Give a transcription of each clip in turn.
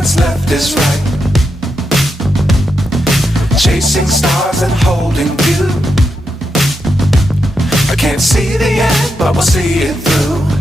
what's left is right. Chasing stars and holding you. I can't see the end, but we'll see it through.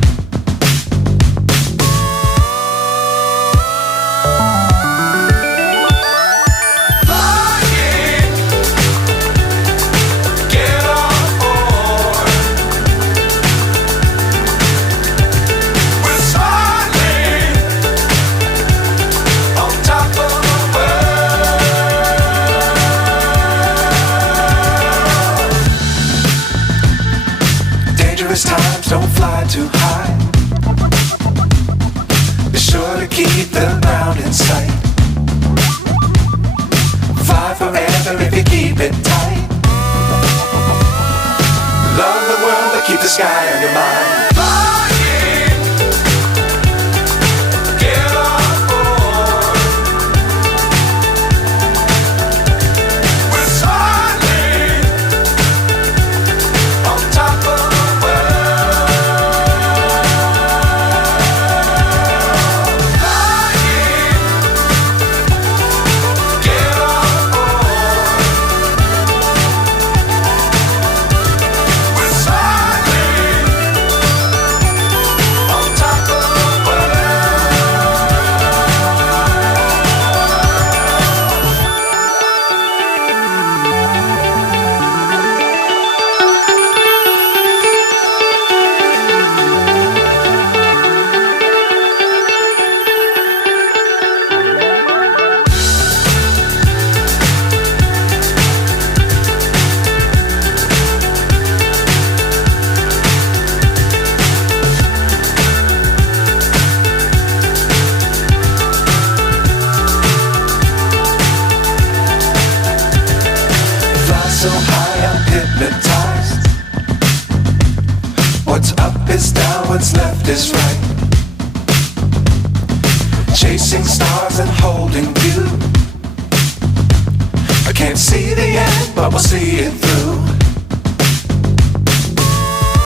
Times don't fly too high. Be sure to keep the ground in sight. Fly forever if you keep it tight. Love the world but keep the sky on your mind. So high I'm hypnotized. What's up is down, what's left is right. Chasing stars and holding you. I can't see the end, but we'll see it through.